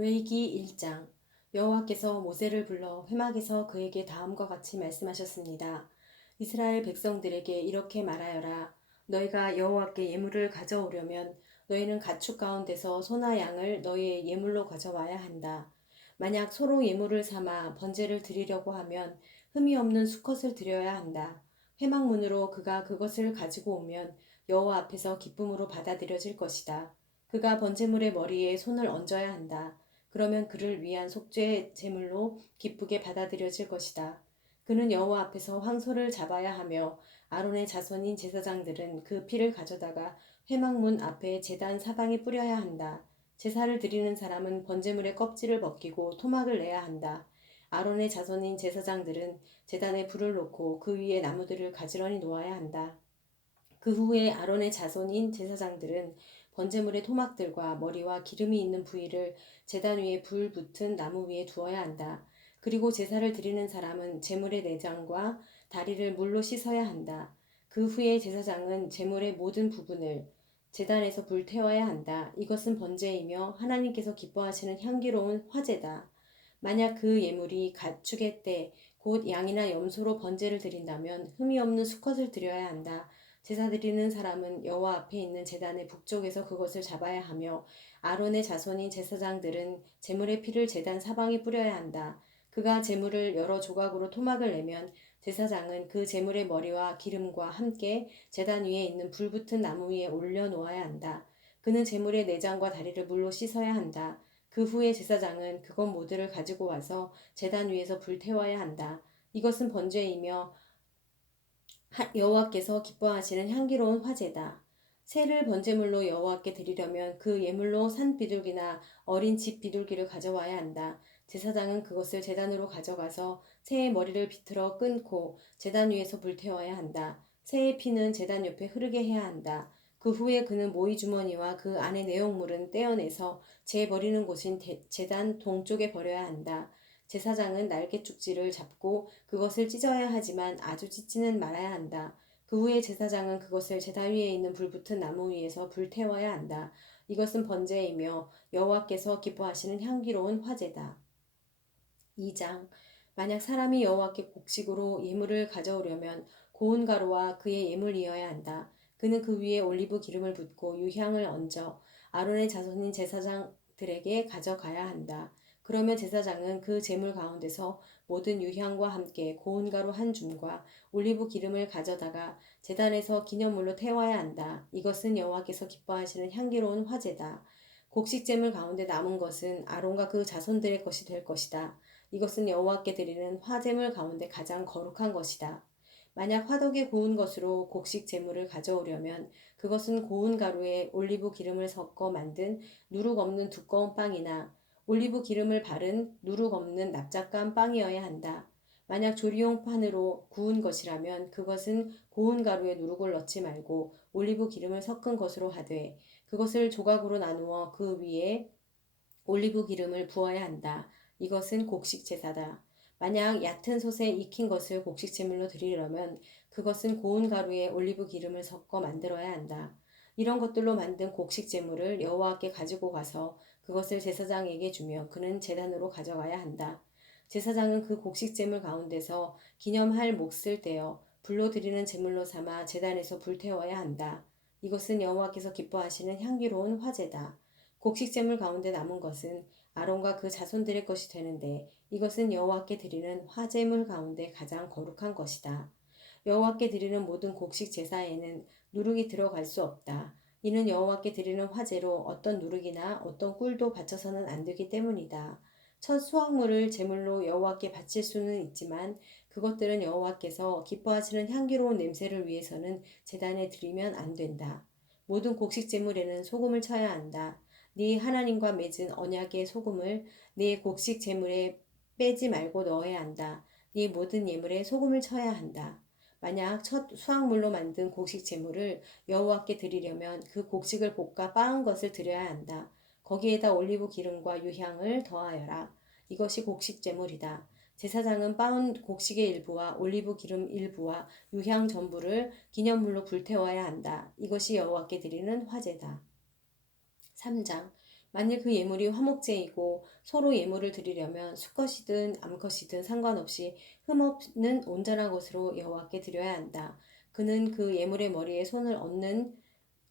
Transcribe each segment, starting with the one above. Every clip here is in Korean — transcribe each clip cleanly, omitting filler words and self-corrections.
레위기 1장. 여호와께서 모세를 불러 회막에서 그에게 다음과 같이 말씀하셨습니다. 이스라엘 백성들에게 이렇게 말하여라. 너희가 여호와께 예물을 가져오려면 너희는 가축 가운데서 소나 양을 너희의 예물로 가져와야 한다. 만약 소로 예물을 삼아 번제를 드리려고 하면 흠이 없는 수컷을 드려야 한다. 회막문으로 그가 그것을 가지고 오면 여호와 앞에서 기쁨으로 받아들여질 것이다. 그가 번제물의 머리에 손을 얹어야 한다. 그러면 그를 위한 속죄 제물로 기쁘게 받아들여질 것이다. 그는 여호와 앞에서 황소를 잡아야 하며 아론의 자손인 제사장들은 그 피를 가져다가 회막문 앞에 제단 사방에 뿌려야 한다. 제사를 드리는 사람은 번제물의 껍질을 벗기고 토막을 내야 한다. 아론의 자손인 제사장들은 제단에 불을 놓고 그 위에 나무들을 가지런히 놓아야 한다. 그 후에 아론의 자손인 제사장들은 번제물의 토막들과 머리와 기름이 있는 부위를 제단 위에 불 붙은 나무 위에 두어야 한다. 그리고 제사를 드리는 사람은 제물의 내장과 다리를 물로 씻어야 한다. 그 후에 제사장은 제물의 모든 부분을 제단에서 불태워야 한다. 이것은 번제이며 하나님께서 기뻐하시는 향기로운 화제다. 만약 그 예물이 가축의 때, 곧 양이나 염소로 번제를 드린다면 흠이 없는 수컷을 드려야 한다. 제사 드리는 사람은 여호와 앞에 있는 제단의 북쪽에서 그것을 잡아야 하며 아론의 자손인 제사장들은 제물의 피를 제단 사방에 뿌려야 한다. 그가 제물을 여러 조각으로 토막을 내면 제사장은 그 제물의 머리와 기름과 함께 제단 위에 있는 불붙은 나무 위에 올려 놓아야 한다. 그는 제물의 내장과 다리를 물로 씻어야 한다. 그 후에 제사장은 그것 모두를 가지고 와서 제단 위에서 불태워야 한다. 이것은 번제이며 여호와께서 기뻐하시는 향기로운 화제다. 새를 번제물로 여호와께 드리려면 그 예물로 산 비둘기나 어린 집 비둘기를 가져와야 한다. 제사장은 그것을 제단으로 가져가서 새의 머리를 비틀어 끊고 제단 위에서 불태워야 한다. 새의 피는 제단 옆에 흐르게 해야 한다. 그 후에 그는 모이 주머니와 그 안의 내용물은 떼어내서 재 버리는 곳인 제단 동쪽에 버려야 한다. 제사장은 날개 쪽지를 잡고 그것을 찢어야 하지만 아주 찢지는 말아야 한다. 그 후에 제사장은 그것을 제단 위에 있는 불붙은 나무 위에서 불태워야 한다. 이것은 번제이며 여호와께서 기뻐하시는 향기로운 화제다. 2장. 만약 사람이 여호와께 곡식으로 예물을 가져오려면 고운 가루와 그의 예물이어야 한다. 그는 그 위에 올리브 기름을 붓고 유향을 얹어 아론의 자손인 제사장들에게 가져가야 한다. 그러면 제사장은 그 제물 가운데서 모든 유향과 함께 고운 가루 한 줌과 올리브 기름을 가져다가 제단에서 기념물로 태워야 한다. 이것은 여호와께서 기뻐하시는 향기로운 화제다. 곡식 제물 가운데 남은 것은 아론과 그 자손들의 것이 될 것이다. 이것은 여호와께 드리는 화제물 가운데 가장 거룩한 것이다. 만약 화덕에 구운 것으로 곡식 제물을 가져오려면 그것은 고운 가루에 올리브 기름을 섞어 만든 누룩 없는 두꺼운 빵이나 올리브 기름을 바른 누룩 없는 납작한 빵이어야 한다. 만약 조리용 판으로 구운 것이라면 그것은 고운 가루에 누룩을 넣지 말고 올리브 기름을 섞은 것으로 하되 그것을 조각으로 나누어 그 위에 올리브 기름을 부어야 한다. 이것은 곡식 제사다. 만약 얕은 솥에 익힌 것을 곡식 제물로 드리려면 그것은 고운 가루에 올리브 기름을 섞어 만들어야 한다. 이런 것들로 만든 곡식 제물을 여호와께 가지고 가서 그것을 제사장에게 주며 그는 제단으로 가져가야 한다. 제사장은 그 곡식 제물 가운데서 기념할 몫을 떼어 불로 드리는 제물로 삼아 제단에서 불태워야 한다. 이것은 여호와께서 기뻐하시는 향기로운 화제다. 곡식 제물 가운데 남은 것은 아론과 그 자손들의 것이 되는데 이것은 여호와께 드리는 화제물 가운데 가장 거룩한 것이다. 여호와께 드리는 모든 곡식 제사에는 누룩이 들어갈 수 없다. 이는 여호와께 드리는 화제로 어떤 누룩이나 어떤 꿀도 바쳐서는 안 되기 때문이다. 첫 수확물을 제물로 여호와께 바칠 수는 있지만 그것들은 여호와께서 기뻐하시는 향기로운 냄새를 위해서는 제단에 드리면 안 된다. 모든 곡식 제물에는 소금을 쳐야 한다. 네 하나님과 맺은 언약의 소금을 네 곡식 제물에 빼지 말고 넣어야 한다. 네 모든 예물에 소금을 쳐야 한다. 만약 첫 수확물로 만든 곡식 제물을 여호와께 드리려면 그 곡식을 볶아 빻은 것을 드려야 한다. 거기에다 올리브 기름과 유향을 더하여라. 이것이 곡식 제물이다. 제사장은 빻은 곡식의 일부와 올리브 기름 일부와 유향 전부를 기념물로 불태워야 한다. 이것이 여호와께 드리는 화제다. 3장. 만일 그 예물이 화목제이고 서로 예물을 드리려면 수컷이든 암컷이든 상관없이 흠없는 온전한 것으로 여호와께 드려야 한다. 그는 그 예물의 머리에 손을 얹는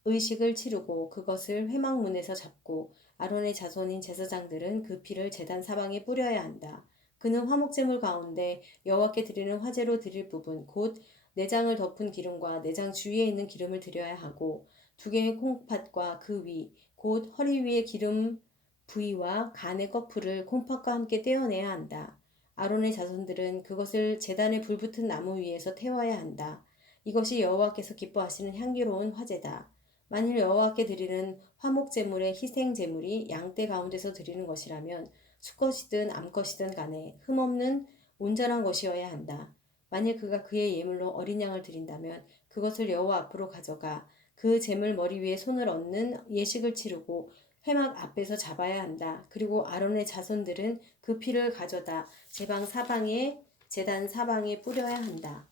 의식을 치르고 그것을 회막문에서 잡고 아론의 자손인 제사장들은 그 피를 제단 사방에 뿌려야 한다. 그는 화목제물 가운데 여호와께 드리는 화제로 드릴 부분 곧 내장을 덮은 기름과 내장 주위에 있는 기름을 드려야 하고 두 개의 콩팥과 그 위 곧 허리 위의 기름 부위와 간의 거풀을 콩팥과 함께 떼어내야 한다. 아론의 자손들은 그것을 제단에 불붙은 나무 위에서 태워야 한다. 이것이 여호와께서 기뻐하시는 향기로운 화제다. 만일 여호와께 드리는 화목 제물의 희생 제물이 양떼 가운데서 드리는 것이라면 수컷이든 암컷이든 간에 흠없는 온전한 것이어야 한다. 만일 그가 그의 예물로 어린 양을 드린다면 그것을 여호와 앞으로 가져가 그 제물 머리 위에 손을 얹는 예식을 치르고 회막 앞에서 잡아야 한다. 그리고 아론의 자손들은 그 피를 가져다 제방 사방에 제단 사방에 뿌려야 한다.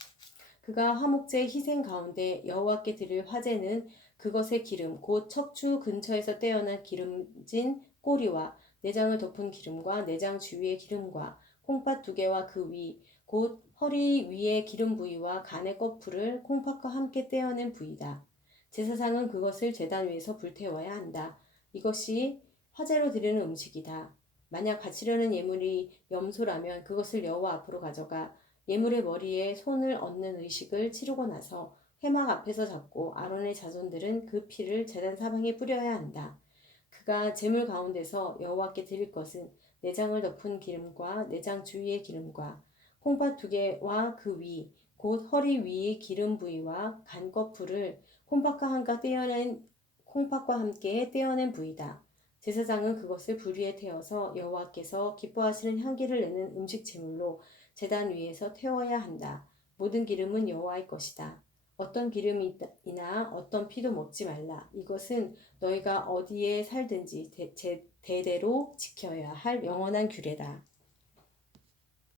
그가 화목제 희생 가운데 여호와께 드릴 화제는 그것의 기름 곧 척추 근처에서 떼어난 기름진 꼬리와 내장을 덮은 기름과 내장 주위의 기름과 콩팥 두 개와 그 위 곧 허리 위의 기름 부위와 간의 거풀을 콩팥과 함께 떼어낸 부위다. 제사장은 그것을 제단 위에서 불태워야 한다. 이것이 화제로 드리는 음식이다. 만약 바치려는 예물이 염소라면 그것을 여호와 앞으로 가져가 예물의 머리에 손을 얹는 의식을 치르고 나서 회막 앞에서 잡고 아론의 자손들은 그 피를 제단 사방에 뿌려야 한다. 그가 제물 가운데서 여호와께 드릴 것은 내장을 덮은 기름과 내장 주위의 기름과 콩팥 두 개와 그 위, 곧 허리 위의 기름 부위와 간꺼풀을 콩팥과 함께 떼어낸 부위다. 제사장은 그것을 불 위에 태워서 여호와께서 기뻐하시는 향기를 내는 음식 제물로 제단 위에서 태워야 한다. 모든 기름은 여호와의 것이다. 어떤 기름이나 어떤 피도 먹지 말라. 이것은 너희가 어디에 살든지 대대로 지켜야 할 영원한 규례다.